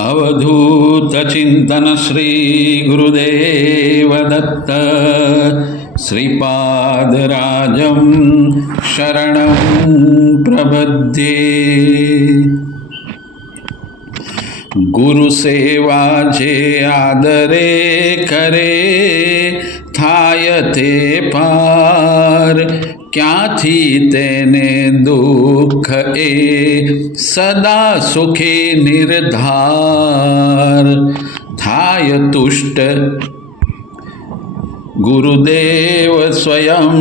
अवधूत चिंतन श्री गुरुदेव दत्त श्रीपादराजं शरणं प्रपद्ये। गुरु सेवा जे आदरे करे थाय ते पार क्यांथी तेने दुख ए सदा सुखी निर्धार थाय तुष्ट गुरुदेव स्वयं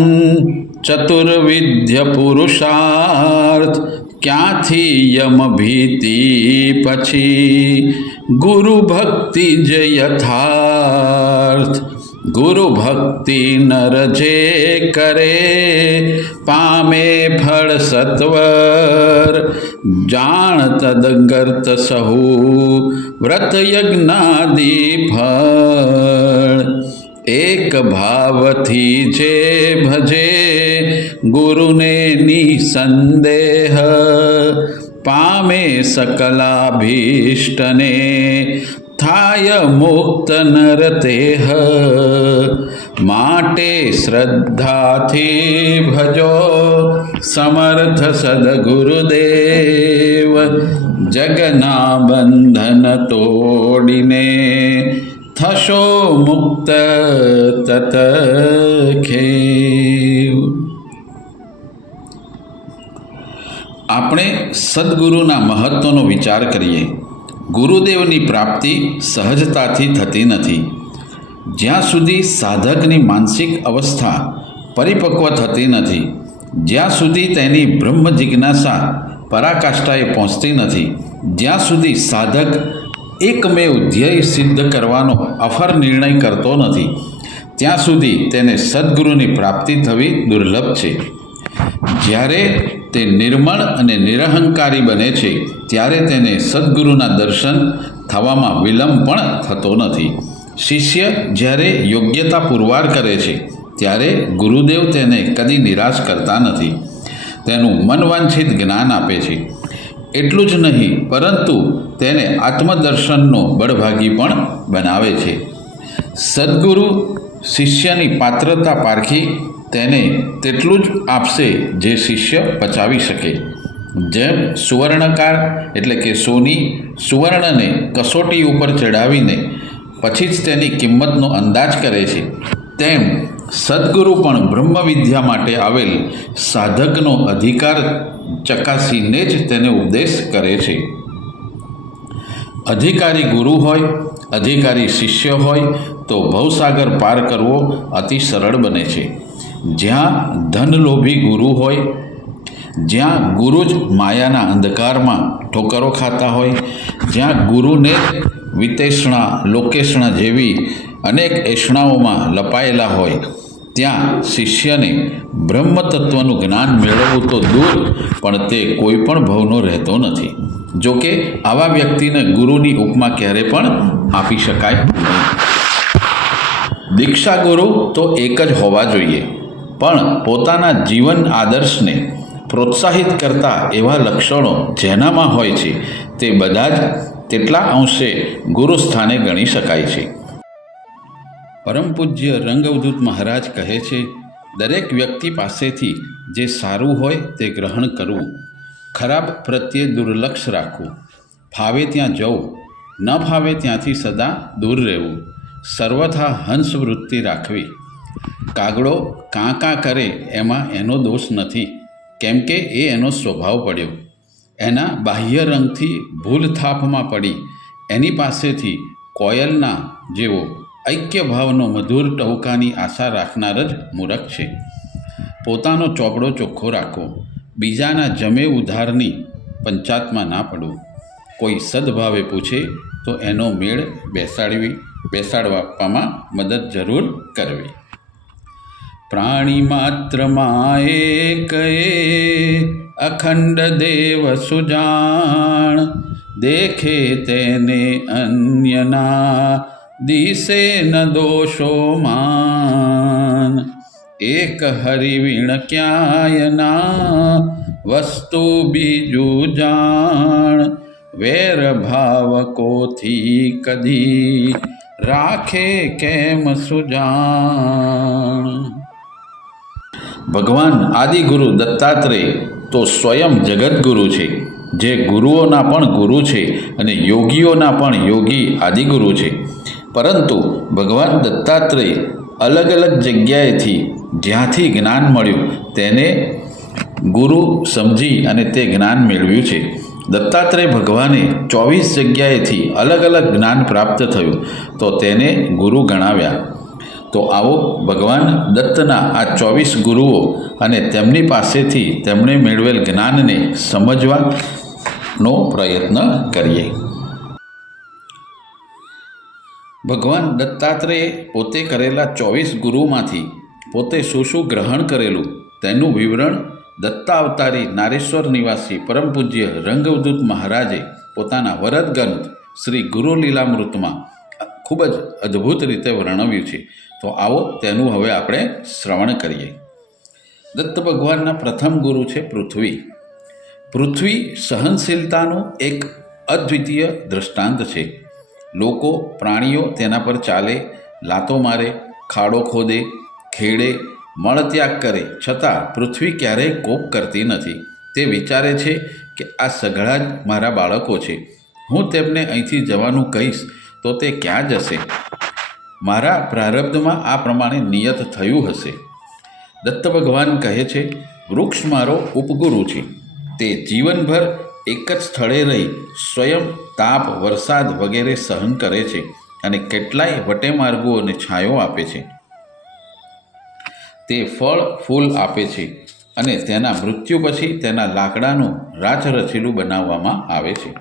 चतुर्विद्य पुरुषार्थ क्यांथी यम भीति पछी गुरु भक्ति ज यथार्थ गुरु भक्ति नर जे करे पामे फल सत्वर जान तदगर्त सहु व्रत यज्ञादि फल एक भाव थी जे भजे गुरु ने निसंदेह पामे सकलाभीष्टने थाय मुक्त नरतेह माटे श्रद्धा थी भजो समर्थ सद्गुरुदेव जगना बंधन तोड़ीने थशो मुक्त तत खेव। આપણે સદગુરુના મહત્વનો વિચાર કરીએ। ગુરુદેવની પ્રાપ્તિ સહજતાથી થતી નથી। જ્યાં સુધી સાધકની માનસિક અવસ્થા પરિપક્વ થતી નથી, જ્યાં સુધી તેની બ્રહ્મ જિજ્ઞાસા પરાકાષ્ઠાએ પહોંચતી નથી, જ્યાં સુધી સાધક એકમેવ ધ્યેય સિદ્ધ કરવાનો અફર નિર્ણય કરતો નથી, ત્યાં સુધી તેને સદગુરુની પ્રાપ્તિ થવી દુર્લભ છે। જ્યારે તે નિર્મળ અને નિરહંકારી બને છે ત્યારે તેને સદગુરુના દર્શન થવામાં વિલંબ પણ થતો નથી। શિષ્ય જ્યારે યોગ્યતા પુરવાર કરે છે ત્યારે ગુરુદેવ તેને કદી નિરાશ કરતા નથી, તેનું મનવાંછિત જ્ઞાન આપે છે। એટલું જ નહીં પરંતુ તેને આત્મદર્શનનો બળભાગી પણ બનાવે છે। સદગુરુ શિષ્યની પાત્રતા પારખી તેને તેટલું જ આપશે જે શિષ્ય પચાવી શકે। જેમ સુવર્ણકાર એટલે કે સોની સુવર્ણને કસોટી ઉપર ચડાવીને પછી જ તેની કિંમતનો અંદાજ કરે છે, તેમ સદગુરુ પણ બ્રહ્મ વિદ્યા માટે આવેલ સાધકનો અધિકાર ચકાસીને જ તેને ઉપદેશ કરે છે। અધિકારી ગુરુ હોય, અધિકારી શિષ્ય હોય તો ભવસાગર પાર કરવો અતિ સરળ બને છે। જ્યાં ધનલોભી ગુરુ હોય, જ્યાં ગુરુ જ માયાના અંધકારમાં ઠોકરો ખાતા હોય, જ્યાં ગુરુને વિતેષણા લોકેષણા જેવી અનેક એષણાઓમાં લપાયેલા હોય, ત્યાં શિષ્યને બ્રહ્મતત્વનું જ્ઞાન મેળવવું તો દૂર પણ તે કોઈ પણ ભવનો રહેતો નથી। જોકે આવા વ્યક્તિને ગુરુની ઉપમા ક્યારે પણ આપી શકાય નહીં। દીક્ષા ગુરુ તો એક જ હોવા જોઈએ, પણ પોતાના જીવન આદર્શને પ્રોત્સાહિત કરતા એવા લક્ષણો જેનામાં હોય છે તે બધા જ તેટલા અંશે ગુરુ સ્થાને ગણી શકાય છે। પરમ પૂજ્ય રંગઅવધૂત મહારાજ કહે છે, દરેક વ્યક્તિ પાસેથી જે સારું હોય તે ગ્રહણ કરવું, ખરાબ પ્રત્યે દુર્લક્ષ રાખવું, ફાવે ત્યાં જવું, ન ફાવે ત્યાંથી સદા દૂર રહેવું, સર્વથા હંસવૃત્તિ રાખવી। કાગડો કાં કાં કરે એમાં એનો દોષ નથી, કેમ કે એ એનો સ્વભાવ પડ્યો। એના બાહ્ય રંગથી ભૂલ થાપમાં પડી એની પાસેથી કોયલના જેવો ઐક્ય ભાવનો મધુર ટહુકાની આશા રાખનાર જ મૂરખ છે। પોતાનો ચોપડો ચોખ્ખો રાખો, બીજાના જમે ઉધારની પંચાતમાં ના પડવું, કોઈ સદભાવે પૂછે તો એનો મેળ બેસાડવામાં મદદ જરૂર કરવી। प्राणी मात्र माए कहे अखंड देव सुजान, देखे तेने अन्यना दिसे न दोषो मान। एक हरिवीण क्यायना वस्तु बीजू जान, વેર ભાવ કોથી કદી રાખે કેમ સુજાણ. ભગવાન આદિગુરુ દત્તાત્રેય તો સ્વયં જગતગુરુ છે, જે ગુરુઓના પણ ગુરુ છે અને યોગીઓના પણ યોગી આદિગુરુ છે. પરંતુ ભગવાન દત્તાત્રેય અલગ અલગ જગ્યાએથી જ્યાંથી જ્ઞાન મળ્યું તેને ગુરુ સમજી અને તે જ્ઞાન મેળવ્યું છે. દત્તાત્રેય ભગવાને 24 જગ્યાએથી અલગ અલગ જ્ઞાન પ્રાપ્ત થયું તો તેને ગુરુ ગણાવ્યા. તો આવો ભગવાન દત્તના આ 24 ગુરુઓ અને તેમની પાસેથી તેમણે મેળવેલ જ્ઞાનને સમજવાનો પ્રયત્ન કરીએ. ભગવાન દત્તાત્રેયે પોતે કરેલા 24 ગુરુમાંથી પોતે શું શું ગ્રહણ કરેલું તેનું વિવરણ દત્તાવતારી નારેશ્વર નિવાસી પરમ પૂજ્ય રંગવદૂત મહારાજે પોતાના વરદ ગ્રંથ શ્રી ગુરુ લીલામૃતમાં ખૂબ જ અદ્ભુત રીતે વર્ણવ્યું છે. તો આવો તેનું હવે આપણે શ્રવણ કરીએ. દત્ત ભગવાનના પ્રથમ ગુરુ છે પૃથ્વી. પૃથ્વી સહનશીલતાનું એક અદ્વિતીય દૃષ્ટાંત છે. લોકો પ્રાણીઓ તેના પર ચાલે, લાતો મારે, ખાડો ખોદે, ખેડે, મળત્યાગ કરે, છતાં પૃથ્વી ક્યારેય કોપ કરતી નથી. તે વિચારે છે કે આ સઘળા જ મારા બાળકો છે, હું તેમને અહીંથી જવાનું કહીશ તો તે ક્યાં જશે? મારા પ્રારબ્ધમાં આ પ્રમાણે નિયત થયું હશે. દત્ત ભગવાન કહે છે, વૃક્ષ મારો ઉપગુરુ છે. તે જીવનભર એક જ સ્થળે રહી સ્વયં તાપ, વરસાદ વગેરે સહન કરે છે અને કેટલાય વટેમાર્ગોને છાંયો આપે છે. તે ફળ ફૂલ આપે છે અને તેના મૃત્યુ પછી તેના લાકડાનું રાચરચીલું બનાવવામાં આવે છે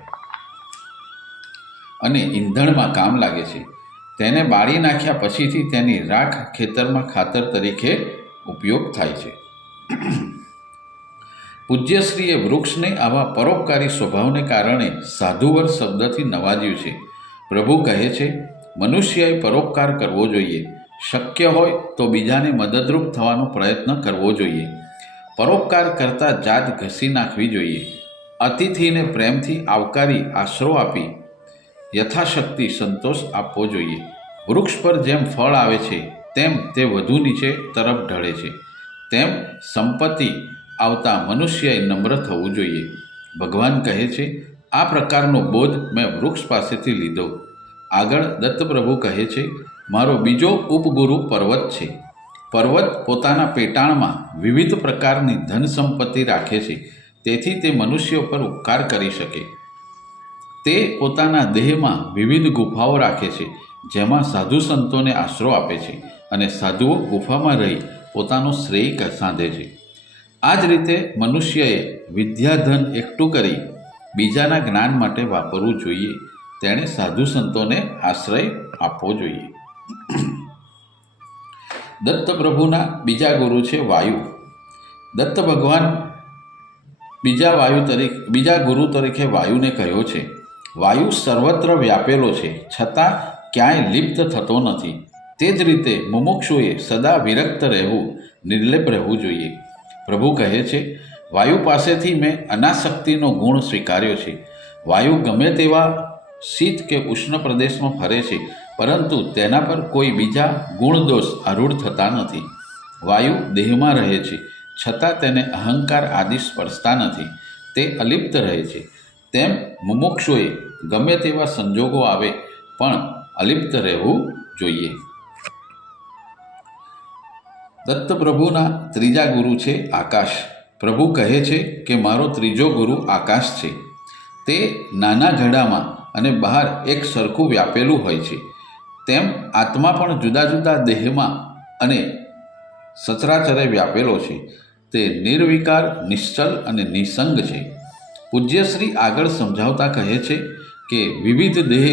અને ઈંધણમાં કામ લાગે છે. તેને બાળી નાખ્યા પછીથી તેની રાખ ખેતરમાં ખાતર તરીકે ઉપયોગ થાય છે. પૂજ્યશ્રીએ વૃક્ષને આવા પરોપકારી સ્વભાવને કારણે સાધુવર શબ્દથી નવાજ્યું છે. પ્રભુ કહે છે, મનુષ્યએ પરોપકાર કરવો જોઈએ. શક્ય હોય તો બીજાને મદદરૂપ થવાનો પ્રયત્ન કરવો જોઈએ. પરોપકાર કરતાં જાત ઘસી નાખવી જોઈએ. અતિથિને પ્રેમથી આવકારી આશરો આપી યથાશક્તિ સંતોષ આપવો જોઈએ. વૃક્ષ પર જેમ ફળ આવે છે તેમ તે વધુ નીચે તરફ ઢળે છે, તેમ સંપત્તિ આવતા મનુષ્યએ નમ્ર થવું જોઈએ. ભગવાન કહે છે, આ પ્રકારનો બોધ મેં વૃક્ષ પાસેથી લીધો. આગળ દત્તપ્રભુ કહે છે, મારો બીજો ઉપગુરુ પર્વત છે. પર્વત પોતાના પેટાળમાં વિવિધ પ્રકારની ધન સંપત્તિ રાખે છે, તેથી તે મનુષ્યો પર ઉપકાર કરી શકે. તે પોતાના દેહમાં વિવિધ ગુફાઓ રાખે છે, જેમાં સાધુ સંતોને આશરો આપે છે અને સાધુઓ ગુફામાં રહી પોતાનો શ્રેય સાધે છે. આ જ રીતે મનુષ્યએ વિદ્યાધન એકઠું કરી બીજાના જ્ઞાન માટે વાપરવું જોઈએ. તેણે સાધુ સંતોને આશ્રય આપવો જોઈએ. દત્ત પ્રભુના બીજા ગુરુ છે વાયુ. દત્ત ભગવાન બીજા ગુરુ તરીકે વાયુને કહ્યો છે. વાયુ સર્વત્ર વ્યાપેલો છે, છતાં ક્યાંય લિપ્ત થતો નથી. તે જ રીતે મુમુક્ષુએ સદા વિરક્ત રહેવું, નિર્લેપ રહેવું જોઈએ. પ્રભુ કહે છે, વાયુ પાસેથી મેં અનાસક્તિનો ગુણ સ્વીકાર્યો છે. વાયુ ગમે તેવા શીત કે ઉષ્ણ પ્રદેશમાં ફરે છે, પરંતુ તેના પર કોઈ બીજા ગુણદોષ આરૂઢ થતા નથી. વાયુ દેહમાં રહે છે, છતાં તેને અહંકાર આદિ સ્પર્શતા નથી. તે અલિપ્ત રહે છે. તેમ મુમુક્ષુએ ગમે તેવા સંજોગો આવે પણ અલિપ્ત રહેવું જોઈએ. દત્ત પ્રભુના ત્રીજા ગુરુ છે આકાશ. પ્રભુ કહે છે કે મારો ત્રીજો ગુરુ આકાશ છે. તે નાના ઘડામાં અને બહાર એક સરખું વ્યાપેલું હોય છે. તેમ આત્મા પણ જુદા જુદા દેહમાં અને સચરાચરે વ્યાપેલો છે. તે નિર્વિકાર, નિશ્ચલ અને નિસંગ છે. પૂજ્યશ્રી આગળ સમજાવતા કહે છે કે વિવિધ દેહ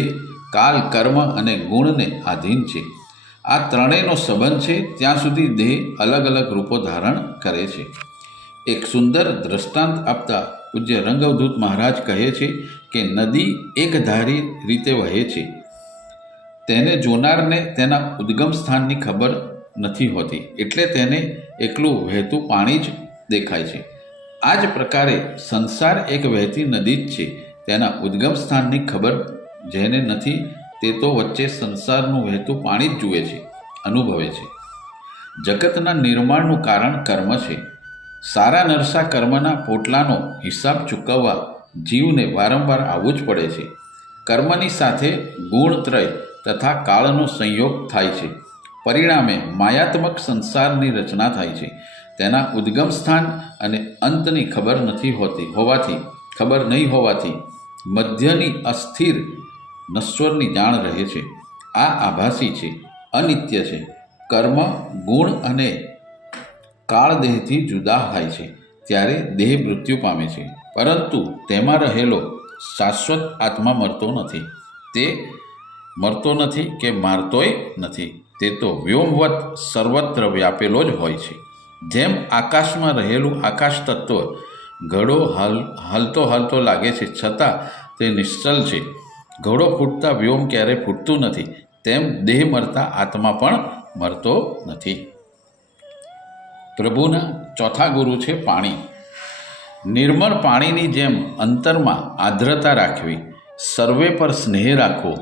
કાલ, કર્મ અને ગુણને આધીન છે. આ ત્રણેયનો સંબંધ છે ત્યાં સુધી દેહ અલગ અલગ રૂપો ધારણ કરે છે. એક સુંદર દ્રષ્ટાંત આપતા પૂજ્ય રંગવદૂત મહારાજ કહે છે કે નદી એક ધારી રીતે વહે છે. તેને જોનારને તેના ઉદ્ગમ સ્થાનની ખબર નથી હોતી, એટલે તેને એકલું વહેતું પાણી જ દેખાય છે. આ જ પ્રકારે સંસાર એક વહેતી નદી જ છે. તેના ઉદ્ગમ સ્થાનની ખબર જેને નથી તે તો વચ્ચે સંસારનું વહેતું પાણી જ જુએ છે, અનુભવે છે. જગતના નિર્માણનું કારણ કર્મ છે. સારા નરસા કર્મના પોટલાનો હિસાબ ચૂકવવા જીવને વારંવાર આવવું જ પડે છે. કર્મની સાથે ગુણત્રય તથા કાળનો સંયોગ થાય છે. પરિણામે માયાત્મક સંસારની રચના થાય છે. તેના ઉદ્ગમ સ્થાન અને અંતની ખબર નહીં હોવાથી મધ્યની અસ્થિર નશ્વરની જાણ રહે છે. આ આભાસી છે, અનિત્ય છે. કર્મ, ગુણ અને કાળ દેહથી જુદા થાય છે ત્યારે દેહ મૃત્યુ પામે છે, પરંતુ તેમાં રહેલો શાશ્વત આત્મા મરતો નથી. તે મરતો નથી કે મારતોય નથી. તે તો વ્યોમવત સર્વત્ર વ્યાપેલો જ હોય છે. જેમ આકાશમાં રહેલું આકાશ તત્વ ઘડો હાલતો લાગે છે, છતાં તે નિશ્ચલ છે. ઘડો ફૂટતા વ્યોમ ક્યારેય ફૂટતું નથી, તેમ દેહ મરતા આત્મા પણ મરતો નથી. પ્રભુના ચોથા ગુરુ છે પાણી. નિર્મળ પાણીની જેમ અંતરમાં આર્દ્રતા રાખવી, સર્વે પર સ્નેહ રાખવો,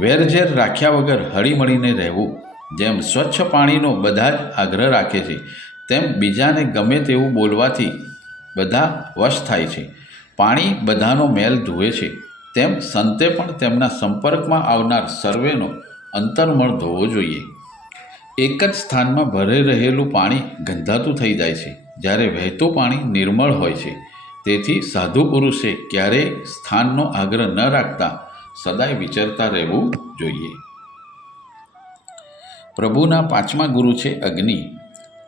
વેરઝેર રાખ્યા વગર હળીમળીને રહેવું. જેમ સ્વચ્છ પાણીનો બધા જ આગ્રહ રાખે છે, તેમ બીજાને ગમે તેવું બોલવાથી બધા વશ થાય છે. પાણી બધાનો મેલ ધોવે છે, તેમ સંતે પણ તેમના સંપર્કમાં આવનાર સર્વેનો અંતર્મળ ધોવો જોઈએ. એક જ સ્થાનમાં ભરે રહેલું પાણી ગંધાતું થઈ જાય છે, જ્યારે વહેતું પાણી નિર્મળ હોય છે. તેથી સાધુ પુરુષે ક્યારેય સ્થાનનો આગ્રહ ન રાખતા સદાય વિચરતા રહેવું જોઈએ. પ્રભુના પાંચમા ગુરુ છે અગ્નિ.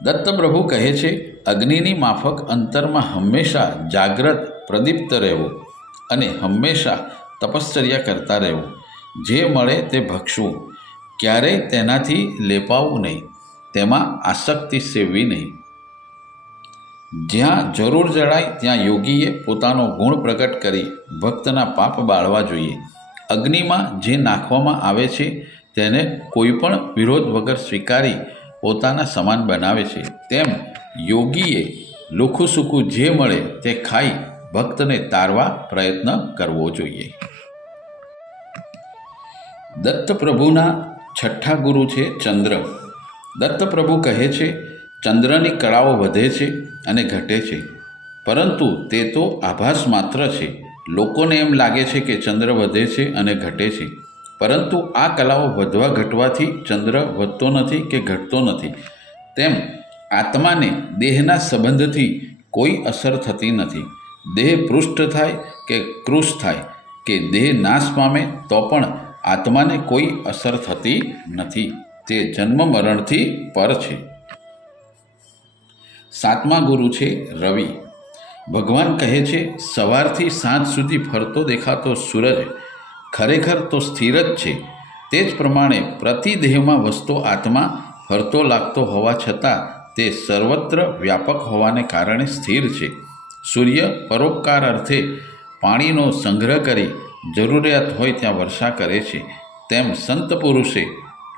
દત્તપ્રભુ કહે છે, અગ્નિની માફક અંતરમાં હંમેશા જાગ્રત પ્રદીપ્ત રહેવું અને હંમેશા તપશ્ચર્યા કરતા રહેવું. જે મળે તે ભક્ષવું, ક્યારેય તેનાથી લેપાવું નહીં, તેમાં આસક્તિ સેવવી નહીં. જ્યાં જરૂર જણાય ત્યાં યોગીએ પોતાનો ગુણ પ્રગટ કરી ભક્તના પાપ બાળવા જોઈએ. અગ્નિમાં જે નાખવામાં આવે છે તેને કોઈ પણ વિરોધ વગર સ્વીકારી પોતાના સમાન બનાવે છે. તેમ યોગીએ લુખું સૂકું જે મળે તે ખાઈ ભક્તને તારવા પ્રયત્ન કરવો જોઈએ. દત્તપ્રભુના છઠ્ઠા ગુરુ છે ચંદ્ર. દત્તપ્રભુ કહે છે, ચંદ્રની કળાઓ વધે છે અને ઘટે છે, પરંતુ તે તો આભાસ માત્ર છે. લોકોને એમ લાગે છે કે ચંદ્ર વધે છે અને ઘટે છે, પરંતુ આ કલાઓ વધવા ઘટવાથી ચંદ્ર વધતો નથી કે ઘટતો નથી. તેમ આત્માને દેહના સંબંધથી કોઈ અસર થતી નથી. દેહ પૃષ્ઠ થાય કે કૃશ થાય કે દેહ નાશ પામે તો પણ આત્માને કોઈ અસર થતી નથી. તે જન્મ મરણથી પર છે. સાતમા ગુરુ છે રવિ. ભગવાન કહે છે, સવારથી સાંજ સુધી ફરતો દેખાતો સૂરજ ખરેખર તો સ્થિર જ છે. તે જ પ્રમાણે પ્રતિદેહમાં વસતો આત્મા ફરતો લાગતો હોવા છતાં તે સર્વત્ર વ્યાપક હોવાને કારણે સ્થિર છે. સૂર્ય પરોપકાર અર્થે પાણીનો સંગ્રહ કરી જરૂરિયાત હોય ત્યાં વર્ષા કરે છે, તેમ સંત પુરુષે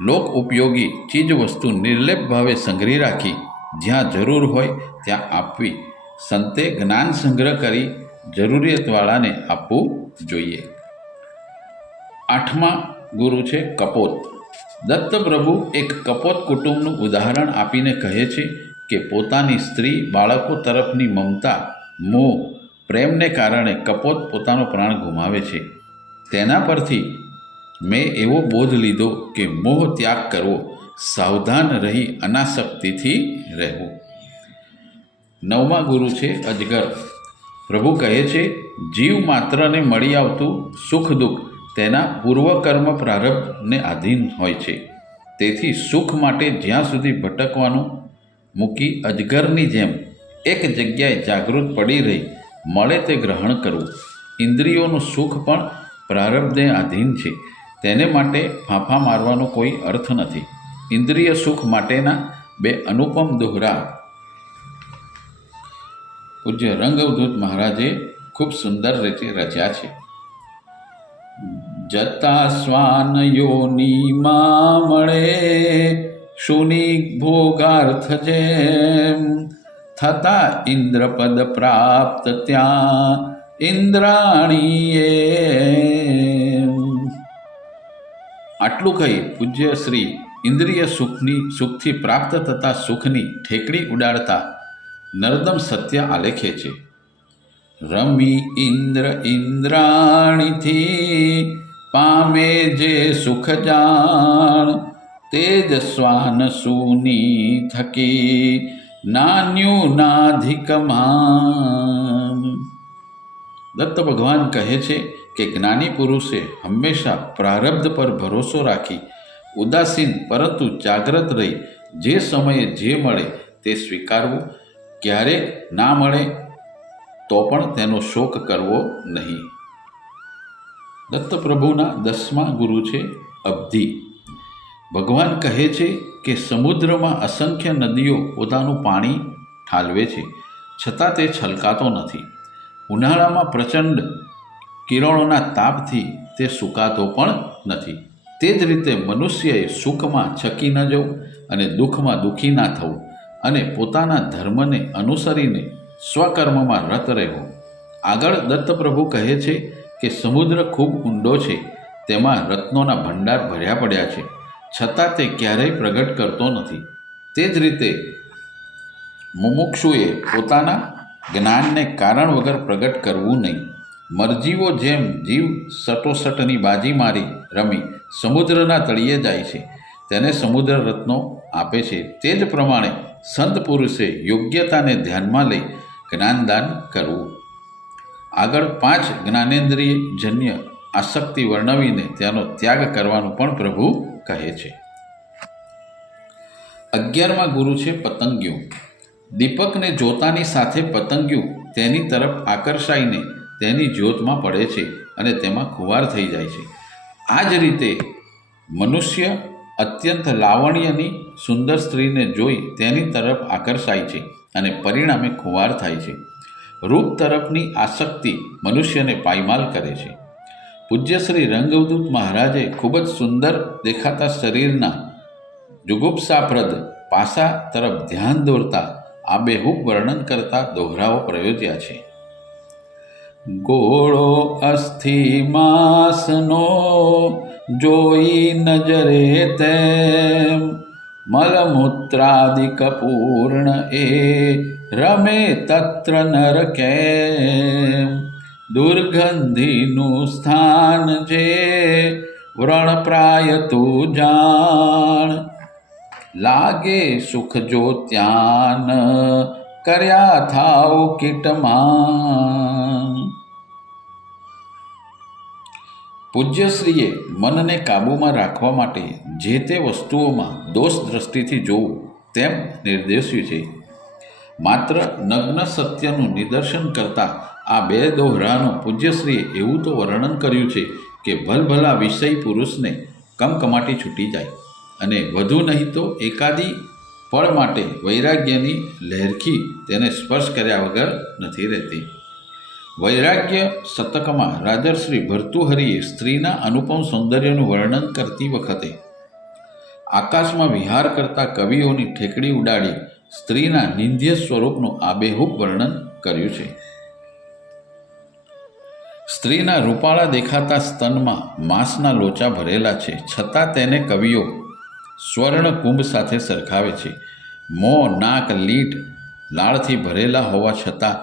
લોક ઉપયોગી ચીજ વસ્તુ નિર્લેપ ભાવે સંગ્રહી રાખી જ્યાં જરૂર હોય ત્યાં આપવી. સંતે જ્ઞાન સંગ્રહ કરી જરૂરિયાતવાળાને આપવું જોઈએ. આઠમા ગુરુ છે કપોત. દત્તપ્રભુ એક કપોત કુટુંબનું ઉદાહરણ આપીને કહે છે કે પોતાની સ્ત્રી બાળકો તરફની મમતા, મોહ, પ્રેમને કારણે કપોત પોતાનો પ્રાણ ગુમાવે છે. તેના પરથી મેં એવો બોધ લીધો કે મોહ ત્યાગ કરવો, સાવધાન રહી અનાસક્તિથી રહેવું. નવમા ગુરુ છે અજગર. પ્રભુ કહે છે, જીવ માત્રને મળી આવતું સુખ દુઃખ તેના પૂર્વકર્મ પ્રારબ્ધને આધીન હોય છે. તેથી સુખ માટે જ્યાં સુધી ભટકવાનું મૂકી અજગરની જેમ એક જગ્યાએ જાગૃત પડી રહી મળે તે ગ્રહણ કરવું. ઇન્દ્રિયોનું સુખ પણ પ્રારબ્ધને આધીન છે, તેને માટે ફાંફા મારવાનો કોઈ અર્થ નથી. ઇન્દ્રિય સુખ માટેના બે અનુપમ દોહરા પૂજ્ય રંગવધૂત મહારાજે ખૂબ સુંદર રીતે રચ્યા છે. જતા શ્વાન યોનીમાં મળે શુનિક ભોગાર્થ જેમ, થતા ઇન્દ્રપદ પ્રાપ્ત ત્યાં ઇન્દ્રાણીએ. આટલું કહી પૂજ્ય શ્રી ઇન્દ્રિય સુખથી પ્રાપ્ત થતા સુખની ઠેકડી ઉડાડતા નર્દમ સત્ય આલેખે છે. રમી ઇન્દ્ર ઇન્દ્રાણીથી પામે જે સુખ જાણ, તેજ શ્વાન સુની થકી નાન્યું નાધિકમાન. દત્ત ભગવાન કહે છે કે જ્ઞાની પુરુષે હંમેશા પ્રારબ્ધ પર ભરોસો રાખી ઉદાસીન પરંતુ જાગ્રત રહી જે સમયે જે મળે તે સ્વીકારવું, ક્યારેક ના મળે તો પણ તેનો શોક કરવો નહીં. દત્તપ્રભુના 10મા ગુરુ છે અબ્ધિ. ભગવાન કહે છે કે સમુદ્રમાં અસંખ્ય નદીઓ પોતાનું પાણી ઠાલવે છે, છતાં તે છલકાતો નથી. ઉનાળામાં પ્રચંડ કિરણોના તાપથી તે સુકાતો પણ નથી. તે જ રીતે મનુષ્યએ સુખમાં છકી ન જવું અને દુઃખમાં દુઃખી ના થવું અને પોતાના ધર્મને અનુસરીને સ્વકર્મમાં રત રહેવું. આગળ દત્તપ્રભુ કહે છે કે સમુદ્ર ખૂબ ઊંડો છે, તેમાં રત્નોના ભંડાર ભર્યા પડ્યા છે, છતાં તે ક્યારેય પ્રગટ કરતો નથી. તે જ રીતે મુમુક્ષુએ પોતાના જ્ઞાનને કારણ વગર પ્રગટ કરવું નહીં. મરજીવો જેમ જીવ સટોસટની બાજી મારી રમી સમુદ્રના તળિયે જાય છે, તેને સમુદ્ર રત્નો આપે છે, તે જ પ્રમાણે સંત પુરુષે યોગ્યતાને ધ્યાનમાં લઈ જ્ઞાનદાન કરવું. આગળ 5 જ્ઞાનેન્દ્રિયજન્ય આસક્તિ વર્ણવીને તેનો ત્યાગ કરવાનું પણ પ્રભુ કહે છે. 11મા ગુરુ છે પતંગિયું. દીપકને જોતાની સાથે પતંગિયું તેની તરફ આકર્ષાઈને તેની જ્યોતમાં પડે છે અને તેમાં ખુવાર થઈ જાય છે. આ જ રીતે મનુષ્ય અત્યંત લાવણ્યની સુંદર સ્ત્રીને જોઈ તેની તરફ આકર્ષાય છે અને પરિણામે ખુવાર થાય છે. રૂપ તરફની આસક્તિ મનુષ્યને પાયમાલ કરે છે. પૂજ્ય શ્રી રંગવદૂત મહારાજે ખૂબ જ સુંદર દેખાતા શરીરના જુગુપ્સાપ્રદ પાસા તરફ ધ્યાન દોરતા આબેહૂબ વર્ણન કરતા દોહરાઓ પ્રયોજ્યા છે. ગોળો અસ્થિ માસનો જોઈ નજરે તેમ, મલમૂત્રાદિક પૂર્ણ એ રમે તત્ર નર કેમ. દુર્ગંધીનું સ્થાન જે વ્રણપ્રાય તું જાણ, લાગે સુખ જો ત્યાન કર્યા થાવ કીટમાન. પૂજ્યશ્રીએ મનને કાબૂમાં રાખવા માટે જે તે વસ્તુઓમાં દોષ દ્રષ્ટિથી જોવું તેમ નિર્દેશ્યું છે. માત્ર નગ્ન સત્યનું નિદર્શન કરતા આ 2 દોહરાનું પૂજ્યશ્રીએ એવું તો વર્ણન કર્યું છે કે ભલભલા વિષય પુરુષને કમકમાટી છૂટી જાય અને વધુ નહીં તો એકાદી પળ માટે વૈરાગ્યની લહેરખી તેને સ્પર્શ કર્યા વગર નથી રહેતી. વૈરાગ્ય શતકમાં રાજર્ષિ ભર્તૃહરિએ સ્ત્રીના અનુપમ સૌંદર્યનું વર્ણન કરતી વખતે આકાશમાં વિહાર કરતા કવિઓની ઠેકડી ઉડાડી સ્ત્રીના નિંદ્ય સ્વરૂપનું આબેહૂબ વર્ણન કર્યું છે. સ્ત્રીના રૂપાળા દેખાતા સ્તનમાં માંસના લોચા ભરેલા છે, છતાં તેને કવિઓ સ્વર્ણ કુંભ સાથે સરખાવે છે. મોં, નાક, લીટ લાળથી ભરેલા હોવા છતાં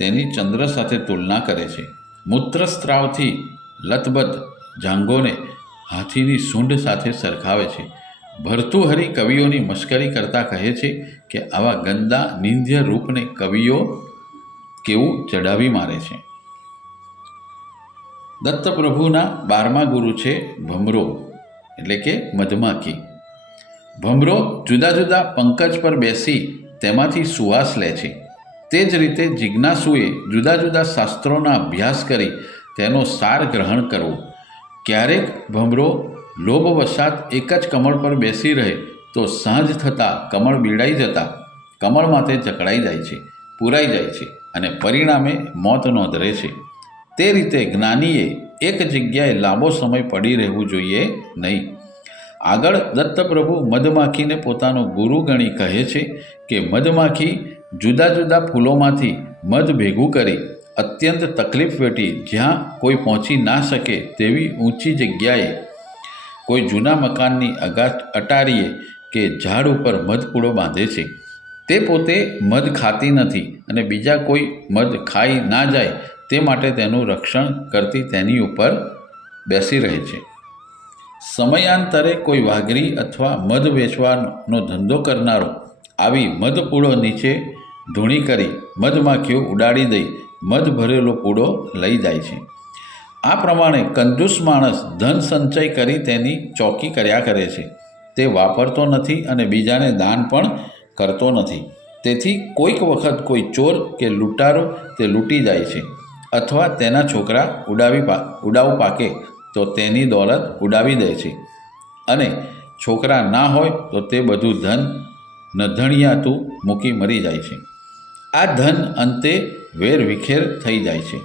તેની ચંદ્ર સાથે તુલના કરે છે. મૂત્રસ્ત્રાવથી લથબથ જાંઘોને હાથીની સૂંઢ સાથે સરખાવે છે. ભર્તૃહરિ કવિઓની મશ્કરી કરતા કહે છે કે આવા ગંદા નિંદ્ય રૂપને કવિઓ કેવું ચડાવી મારે છે. દત્તપ્રભુના 12મા ગુરુ છે ભમરો એટલે કે મધમાખી. ભમરો જુદા જુદા પંકજ પર બેસી તેમાંથી સુવાસ લે છે. તે જ રીતે જિજ્ઞાસુએ જુદા જુદા શાસ્ત્રોના અભ્યાસ કરી તેનો સાર ગ્રહણ કરવો. ક્યારેક ભમરો લોભવશાત એક જ કમળ પર બેસી રહે તો સાંજ થતાં કમળ બીડાઈ જતાં કમળમાં તે જકડાઈ જાય છે, પૂરાઈ જાય છે અને પરિણામે મોત નોંધરે છે. તે રીતે જ્ઞાનીએ એક જગ્યાએ લાંબો સમય પડી રહેવું જોઈએ નહીં. આગળ દત્તપ્રભુ મધમાખીને પોતાનો ગુરુ ગણી કહે છે કે મધમાખી જુદા જુદા ફૂલોમાંથી મધ ભેગું કરી અત્યંત તકલીફ વેઠી જ્યાં કોઈ પહોંચી ના શકે તેવી ઊંચી જગ્યાએ કોઈ જૂના મકાનની અટારીએ કે ઝાડ ઉપર મધપૂડો બાંધે છે. તે પોતે મધ ખાતી નથી અને બીજા કોઈ મધ ખાઈ ના જાય તે માટે તેનું રક્ષણ કરતી તેની ઉપર બેસી રહે છે. સમયાંતરે કોઈ વાઘરી અથવા મધ વેચવાનો ધંધો કરનારો આવી મધપૂડો નીચે ધૂણી કરી મધમાખીઓ ઉડાડી દઈ મધ ભરેલો પૂડો લઈ જાય છે. આ પ્રમાણે કંજૂસ માણસ ધન સંચય કરી તેની ચોકી કર્યા કરે છે. તે વાપરતો નથી અને બીજાને દાન પણ કરતો નથી. તેથી કોઈક વખત કોઈ ચોર કે લૂંટારો તે લૂંટી જાય છે અથવા તેના છોકરા ઉડાવ પાકે તો તેની દોલત ઉડાવી દે છે અને છોકરા ના હોય તો તે બધું ધન નધણિયાતું મૂકી મરી જાય છે. આ ધન અંતે વેરવિખેર થઈ જાય છે.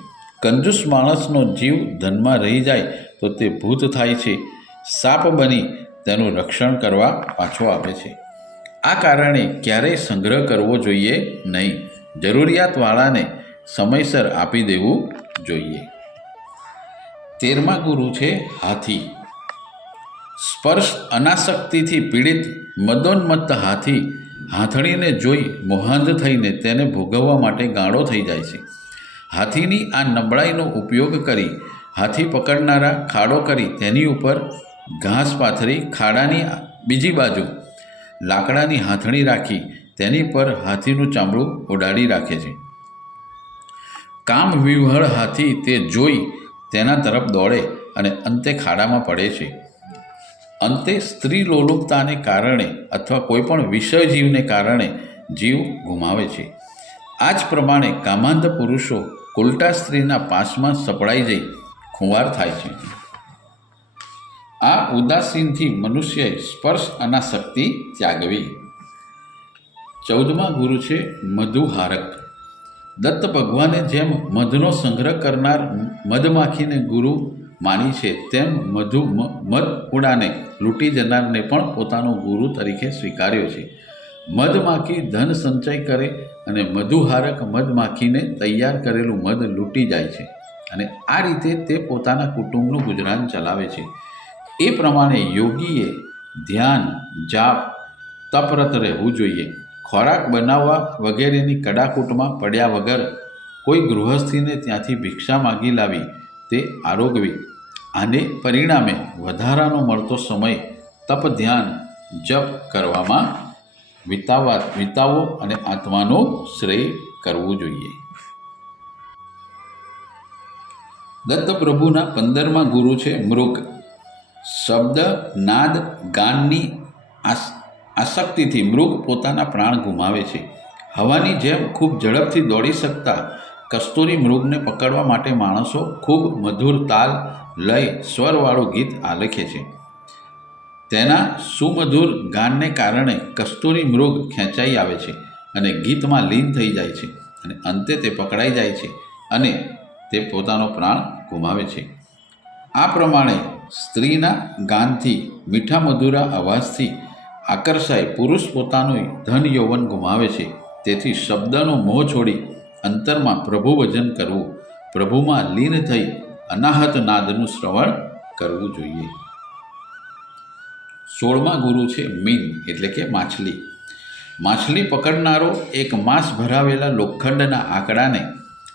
કંજૂસ માણસનો જીવ ધનમાં રહી જાય તો તે ભૂત થાય છે, સાપ બની તેનું રક્ષણ કરવા પાછો આવે છે. આ કારણે ક્યારેય સંગ્રહ કરવો જોઈએ નહીં. જરૂરિયાતવાળાને સમયસર આપી દેવું જોઈએ. 13મા ગુરુ છે હાથી. સ્પર્શ અનાસક્તિથી પીડિત મદોન્મત્ત હાથી હાથણીને જોઈ મોહાંધ થઈને તેને ભોગવવા માટે ગાળો થઈ જાય છે. હાથીની આ નબળાઈનો ઉપયોગ કરી હાથી પકડનારા ખાડો કરી તેની ઉપર ઘાસ પાથરી ખાડાની બીજી બાજુ લાકડાની હાથણી રાખી તેની પર હાથીનું ચામડું ઉડાડી રાખે છે. કામ વિવહળ હાથી તે જોઈ તેના તરફ દોડે અને અંતે ખાડામાં પડે છે. અંતે સ્ત્રી લોલુપતાને કારણે અથવા કોઈપણ વિષય જીવને કારણે જીવ ગુમાવે છે. આ જ પ્રમાણે કામાંધ પુરુષો કુલટા સ્ત્રીના પાસમાં સપડાઈ જઈ ખુંવાર થાય છે. આ ઉદાસીનથી મનુષ્યએ સ્પર્શ અનાસક્તિ ત્યાગવી. 14મા ગુરુ છે મધુહારક. દત્ત ભગવાને જેમ મધનો સંગ્રહ કરનાર મધમાખીને ગુરુ માની છે તેમ મધપૂડાને લૂંટી જનારને પણ પોતાનો ગુરુ તરીકે સ્વીકાર્યો છે. મધમાખી ધન સંચય કરે અને મધુહારક મધમાખીને તૈયાર કરેલું મધ લૂંટી જાય છે અને આ રીતે તે પોતાના કુટુંબનું ગુજરાન ચલાવે છે. એ પ્રમાણે યોગીએ ધ્યાન, જાપ, તપરત રહેવું જોઈએ. ખોરાક બનાવવા વગેરેની કડાકૂટમાં પડ્યા વગર કોઈ ગૃહસ્થીને ત્યાંથી ભિક્ષા માગી લાવી તે આરોગવી. આને પરિણામે વધારાનો મળતો સમય તપ, ધ્યાન, જપ કરવામાં વિતાવવો અને આત્માનો શ્રેય કરવું જોઈએ. દત્ત પ્રભુના 15મા ગુરુ છે મૃગ. શબ્દ, નાદ, ગાનની આસક્તિથી મૃગ પોતાના પ્રાણ ગુમાવે છે. હવાની જેમ ખૂબ ઝડપથી દોડી શકતા કસ્તુરી મૃગને પકડવા માટે માણસો ખૂબ મધુર તાલ, લય, સ્વરવાળું ગીત આલેખે છે. તેના સુમધુર ગાનને કારણે કસ્તુરી મૃગ ખેંચાઈ આવે છે અને ગીતમાં લીન થઈ જાય છે અને અંતે તે પકડાઈ જાય છે અને તે પોતાનો પ્રાણ ગુમાવે છે. આ પ્રમાણે સ્ત્રીના ગાનથી, મીઠા મધુરા અવાજથી આકર્ષાય પુરુષ પોતાનું ધન યૌવન ગુમાવે છે. તેથી શબ્દનો મોહ છોડી અંતરમાં પ્રભુ ભજન કરવું, પ્રભુમાં લીન થઈ અનાહત નાદનું શ્રવણ કરવું જોઈએ. 16મા ગુરુ છે મીન એટલે કે માછલી. માછલી પકડનારો એક માંસ ભરાવેલા લોખંડના આંકડાને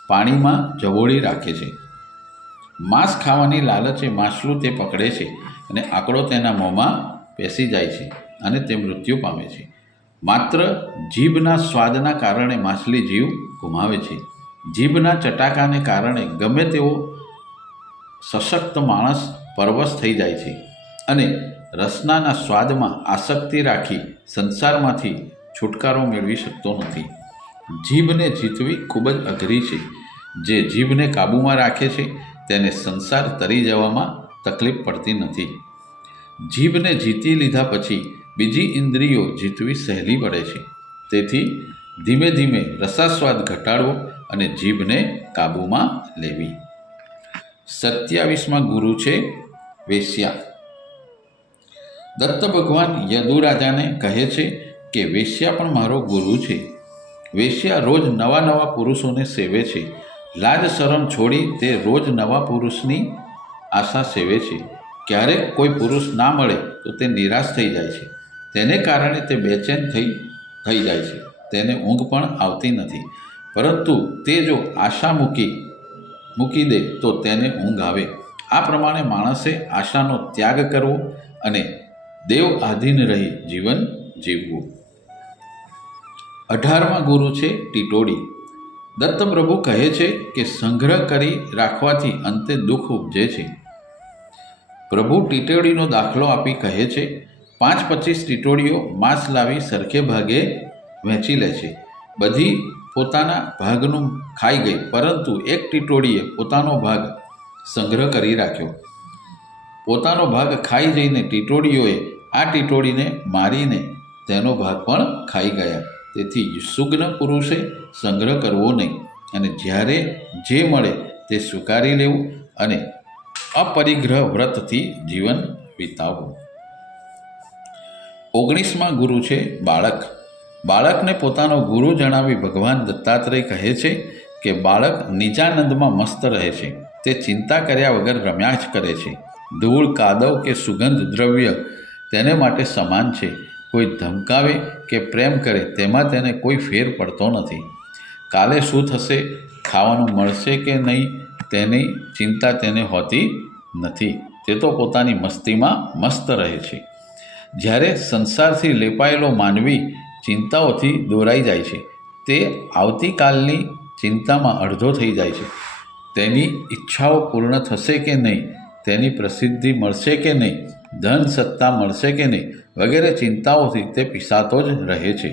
પાણીમાં જવોળી રાખે છે. માંસ ખાવાની લાલચે માછલું તે પકડે છે અને આંકડો તેના મોંમાં પેસી જાય છે અને તે મૃત્યુ પામે છે. માત્ર જીભના સ્વાદના કારણે માછલી જીવ ગુમાવે છે. જીભના ચટાકાને કારણે ગમે તેવો સશક્ત માણસ પરવશ થઈ જાય છે અને રસનાના સ્વાદમાં આસક્તિ રાખી સંસારમાંથી છુટકારો મેળવી શકતો નથી. જીભને જીતવી ખૂબ જ અઘરી છે. જે જીભને કાબૂમાં રાખે છે તેને સંસાર તરી જવામાં તકલીફ પડતી નથી. જીભને જીતી લીધા પછી બીજી ઇન્દ્રિયો જીતવી સહેલી પડે છે. તેથી ધીમે ધીમે રસાસ્વાદ ઘટાડવો અને જીભને કાબૂમાં લેવી. 27મા ગુરુ છે વેશ્યા. દત્ત ભગવાન યદુરાજાને કહે છે કે વેશ્યા પણ મારો ગુરુ છે. વેશ્યા રોજ નવા નવા પુરુષોને સેવે છે લાજ શરમ છોડી તે રોજ નવા પુરુષની આશા સેવે છે. ક્યારેક કોઈ પુરુષ ના મળે તો તે નિરાશ થઈ જાય છે. તેને કારણે તે બેચેન થઈ જાય છે. તેને ઊંઘ પણ આવતી નથી. પરંતુ તે જો આશા મૂકી દે તો તેને ઊંઘ આવે. આ પ્રમાણે માણસે આશાનો ત્યાગ કરવો અને દેવ આધીન રહી જીવન જીવવું. 18મા ગુરુ છે ટીટોડી. દત્તપ્રભુ કહે છે કે સંગ્રહ કરી રાખવાથી અંતે દુઃખ ઉપજે છે. પ્રભુ ટીટોડીનો દાખલો આપી કહે છે, 5-25 ટીટોડીઓ માંસ લાવી સરખે ભાગે વહેંચી લે છે. બધી પોતાના ભાગનું ખાઈ ગઈ, પરંતુ એક ટીટોડીએ પોતાનો ભાગ સંગ્રહ કરી રાખ્યો. પોતાનો ભાગ ખાઈ જઈને ટીટોડીઓએ આ ટીટોડીને મારીને તેનો ભાગ પણ ખાઈ ગયા. તેથી સુજ્ઞ પુરુષે સંગ્રહ કરવો નહીં અને જ્યારે જે મળે તે સ્વીકારી લેવું અને અપરિગ્રહ વ્રતથી જીવન વિતાવવું. 19મા ગુરુ છે બાળક. બાળકને પોતાનો ગુરુ જણાવી ભગવાન દત્તાત્રેય કહે છે કે બાળક નિજાનંદમાં મસ્ત રહે છે. તે ચિંતા કર્યા વગર રમ્યા જ કરે છે. ધૂળ, કાદવ કે સુગંધ દ્રવ્ય તેને માટે સમાન છે. કોઈ ધમકાવે કે પ્રેમ કરે તેમાં તેને કોઈ ફેર પડતો નથી. કાલે શું થશે, ખાવાનું મળશે કે નહીં તેની ચિંતા તેને હોતી નથી. તે તો પોતાની મસ્તીમાં મસ્ત રહે છે. જ્યારે સંસારથી લેપાયેલો માનવી ચિંતાઓથી દોરાઈ જાય છે, તે આવતીકાલની ચિંતામાં અડધો થઈ જાય છે. તેની ઈચ્છાઓ પૂર્ણ થશે કે નહીં, તેની પ્રસિદ્ધિ મળશે કે નહીં, ધન સત્તા મળશે કે નહીં વગેરે ચિંતાઓથી તે પીસાતો જ રહે છે.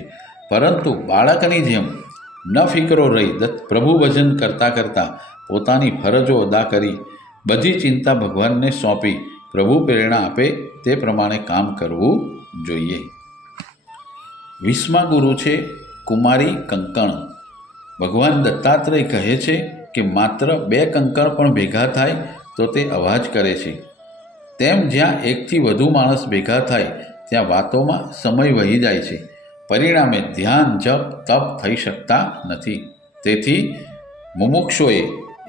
પરંતુ બાળકની જેમ ન ફિકરો રહી પ્રભુ ભજન કરતાં કરતાં પોતાની ફરજો અદા કરી બધી ચિંતા ભગવાનને સોંપી પ્રભુ પ્રેરણા આપે તે પ્રમાણે કામ કરવું જોઈએ. 20મા ગુરુ છે કુમારી કંકણ. ભગવાન દત્તાત્રેય કહે છે કે માત્ર 2 કંકણ પણ ભેગા થાય તો તે અવાજ કરે છે. તેમ જ્યાં એકથી વધુ માણસ ભેગા થાય ત્યાં વાતોમાં સમય વહી જાય છે. પરિણામે ધ્યાન, જપ, તપ થઈ શકતા નથી. તેથી મુમુક્ષોએ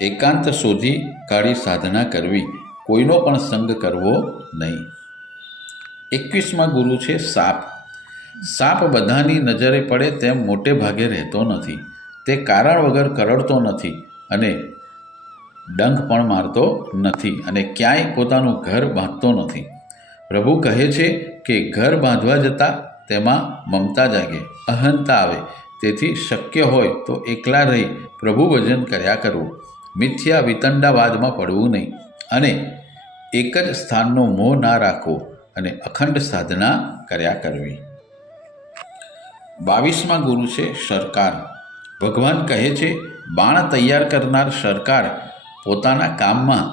એકાંત શોધી કાઢી સાધના કરવી, કોઈનો પણ સંગ કરવો નહીં. 21મા ગુરુ છે સાપ. સાપ બધાની નજરે પડે તેમ મોટે ભાગે રહેતો નથી. તે કારણ વગર કરડતો નથી અને ડંખ પણ મારતો નથી અને ક્યાંય પોતાનું ઘર બાંધતો નથી. પ્રભુ કહે છે કે ઘર બાંધવા જતાં તેમાં મમતા જાગે, અહંતા આવે. તેથી શક્ય હોય તો એકલા રહી પ્રભુ ભજન કર્યા કરવું. મિથ્યા વિતંડાવાદમાં પડવું નહીં અને એક જ સ્થાનનો મોહ ના રાખવો અને અખંડ સાધના કર્યા કરવી. 22મા ગુરુ છે સરકાર. ભગવાન કહે છે, બાણ તૈયાર કરનાર સરકાર પોતાના કામમાં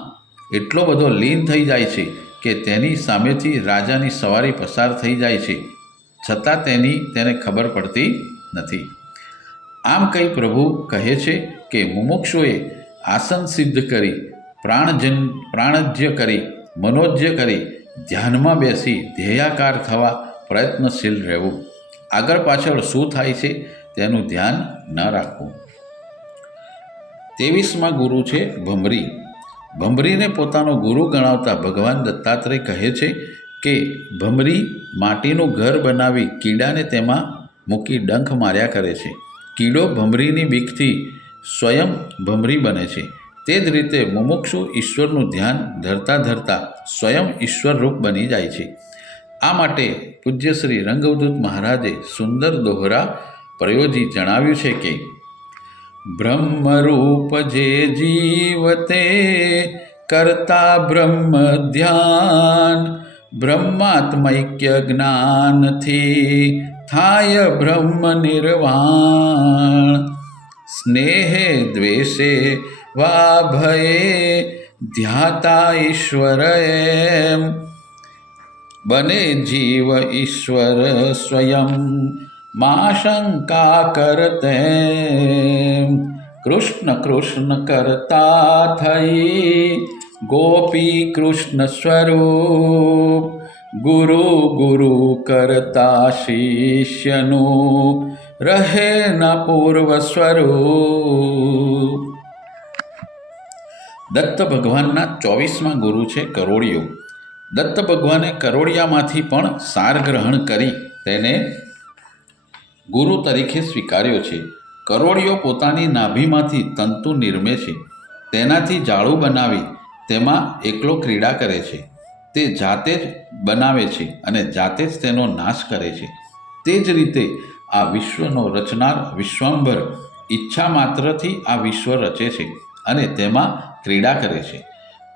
એટલો બધો લીન થઈ જાય છે કે તેની સામેથી રાજાની સવારી પસાર થઈ જાય છે, છતાં તેને ખબર પડતી નથી. આમ કહી પ્રભુ કહે છે કે મુમુક્ષુએ આસન સિદ્ધ કરી, પ્રાણજ્ય કરી, મનોજ્ય કરી, ધ્યાનમાં બેસી ધ્યેયાકાર થવા પ્રયત્નશીલ રહેવું. આગળ પાછળ શું થાય છે તેનું ધ્યાન ન રાખવું. 23મા ગુરુ છે ભમરી. ભમરીને પોતાનો ગુરુ ગણાવતા ભગવાન દત્તાત્રેય કહે છે કે ભમરી માટીનું ઘર બનાવી કીડાને તેમાં મૂકી ડંખ માર્યા કરે છે. કીડો ભમરીની બીકથી સ્વયં ભમરી બને છે. તે જ રીતે મુમુક્ષુ ઈશ્વરનું ધ્યાન ધરતા ધરતા સ્વયં ઈશ્વરરૂપ બની જાય છે. આ માટે પૂજ્ય શ્રી રંગવદૂત મહારાજે સુંદર દોહરા પ્રયોજી જણાવ્યું છે કે બ્રહ્મરૂપ જે જીવતે કરતા બ્રહ્મ ધ્યાન, બ્રહ્માત્મૈક્ય જ્ઞાનથી થાય બ્રહ્મ નિર્વાણ. સ્નેહે દ્વેષે વા ભયે ધ્યાતા ઈશ્વર એમ, બને જીવ ઈશ્વર સ્વયં મા શંકા કરતે. કૃષ્ણ કૃષ્ણ કરતા થઈ ગોપી કૃષ્ણ સ્વરૂપ, ગુરુ ગુરુ કરતા શિષ્યનું રહે ન પૂર્વ સ્વરૂપ. દત્ત ભગવાનના 24મા ગુરુ છે કરોડિયો. દત્ત ભગવાને કરોડિયામાંથી પણ સાર ગ્રહણ કરી તેને ગુરુ તરીકે સ્વીકાર્યો છે. કરોડિયો પોતાની નાભીમાંથી તંતુ નિર્મે છે. તેનાથી જાળું બનાવી તેમાં એકલો ક્રીડા કરે છે. તે જાતે જ બનાવે છે અને જાતે જ તેનો નાશ કરે છે. તે જ રીતે આ વિશ્વનો રચનાર વિશ્વંભર ઈચ્છા માત્રથી આ વિશ્વ રચે છે અને તેમાં ક્રીડા કરે છે.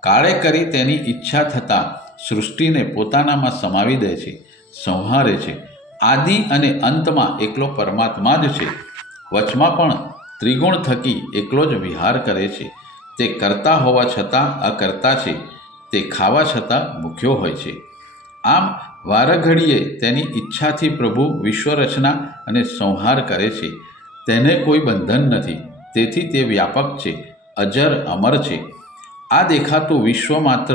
કાળે કરી તેની ઈચ્છા થતાં સૃષ્ટિને પોતાનામાં સમાવી દે છે, સંહારે છે. આદિ અને અંતમાં એકલો પરમાત્મા જ છે. વચમાં પણ ત્રિગુણ થકી એકલો જ વિહાર કરે છે. તે કરતા હોવા છતાં અકર્તા છે. તે ખાવા છતાં ભૂખ્યો હોય છે. આમ વારઘડીએ તેની ઈચ્છાથી પ્રભુ વિશ્વરચના અને સંહાર કરે છે. તેને કોઈ બંધન નથી. તેથી તે વ્યાપક છે, અજર અમર છે. આ દેખાતું વિશ્વ માત્ર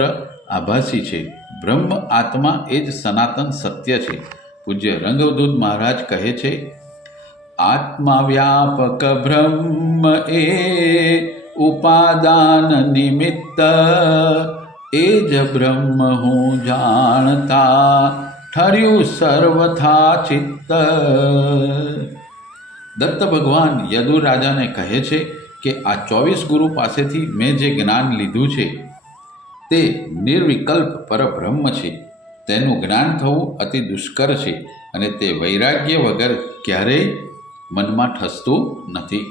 આભાસી છે. બ્રહ્મ આત્મા એ જ સનાતન સત્ય છે. પૂજ્ય રંગદૂત મહારાજ કહે છે, આત્મા વ્યાપક બ્રહ્મ એ ઉપાદાન નિમિત્ત, એ જ બ્રહ્મ હું જાણતા ઠર્યું સર્વથા ચિત્ત. દત્ત ભગવાન યદુ રાજાને કહે છે કે આ 24 ગુરુ પાસેથી મેં જે જ્ઞાન લીધું છે તે નિર્વિકલ્પ પરબ્રહ્મ છે. તેનું જ્ઞાન થવું અતિ દુષ્કર છે અને તે વૈરાગ્ય વગર ક્યારેય મનમાં ઠસતું નથી.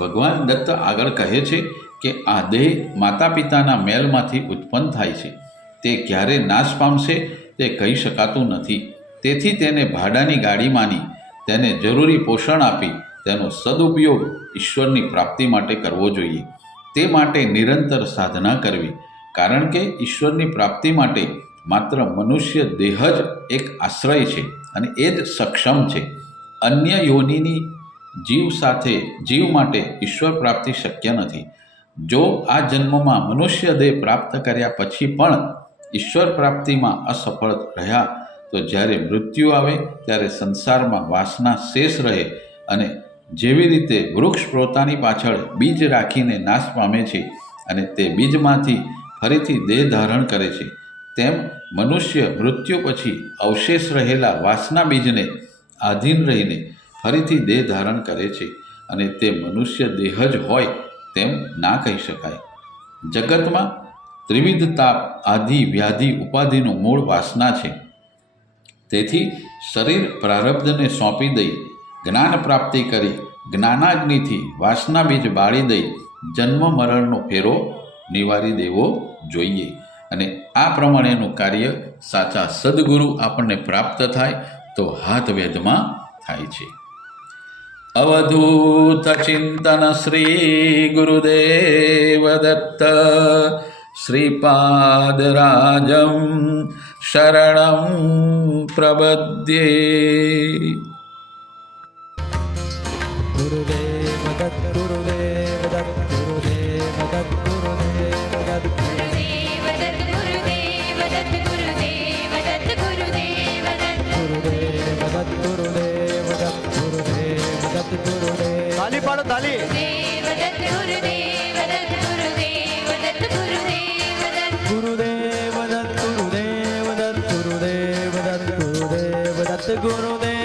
ભગવાન દત્ત આગળ કહે છે કે આ દેહ માતા પિતાના મેલમાંથી ઉત્પન્ન થાય છે. તે ક્યારે નાશ પામશે તે કહી શકાતું નથી. તેથી તેને ભાડાની ગાડી માની તેને જરૂરી પોષણ આપી તેનો સદુપયોગ ઈશ્વરની પ્રાપ્તિ માટે કરવો જોઈએ. તે માટે નિરંતર સાધના કરવી. કારણ કે ઈશ્વરની પ્રાપ્તિ માટે માત્ર મનુષ્ય દેહ જ એક આશ્રય છે અને એ જ સક્ષમ છે. અન્ય યોનિની જીવ માટે ઈશ્વર પ્રાપ્તિ શક્ય નથી. જો આ જન્મમાં મનુષ્ય દેહ પ્રાપ્ત કર્યા પછી પણ ઈશ્વર પ્રાપ્તિમાં અસફળ રહ્યા તો જ્યારે મૃત્યુ આવે ત્યારે સંસારમાં વાસના શેષ રહે અને જેવી રીતે વૃક્ષ પોતાની પાછળ બીજ રાખીને નાશ પામે છે અને તે બીજમાંથી ફરીથી દેહ ધારણ કરે છે, તેમ મનુષ્ય મૃત્યુ પછી અવશેષ રહેલા વાસના બીજને આધીન રહીને ફરીથી દેહ ધારણ કરે છે અને તે મનુષ્ય દેહ જ હોય તેમ ના કહી શકાય. જગતમાં ત્રિવિધ તાપ, આદિ, વ્યાધિ, ઉપાધિનું મૂળ વાસના છે. તેથી શરીર પ્રારબ્ધને સોંપી દઈ જ્ઞાન પ્રાપ્તિ કરી જ્ઞાનાગ્નિથી વાસના બીજ બાળી દઈ જન્મ મરણનો ફેરો નિવારી દેવો જોઈએ. અને આ પ્રમાણેનું કાર્ય સાચા સદગુરુ આપણને પ્રાપ્ત થાય તો હાથ વેદમાં થાય છે. અવધૂત ચિંતન શ્રી ગુરુદેવ દત્ત શ્રીપાદરાજમ શરણં પ્રબધ્યે. ગુરુદેવ દત્ત, ગુરુદેવ દત્ત, ગુરુદેવ દત્ત, ગુરુદેવ દત્ત, ગુરુદેવ દત્ત, ગુરુદેવ દત્ત, ગુરુદેવ દત્ત, ગુરુદેવ દત્ત, ગુરુદેવ દત્ત, ગુરુદેવ દત્ત, ગુરુદેવ દત્ત, ગુરુદેવ. તાલી પાડો તાલી. ગુરુદેવ દત્ત, ગુરુદેવ દત્ત, ગુરુદેવ દત્ત, ગુરુદેવ દત્ત, ગુરુદેવ દત્ત, ગુરુદેવ દત્ત, ગુરુદેવ દત્ત, ગુરુદેવ દત્ત, ગુરુદેવ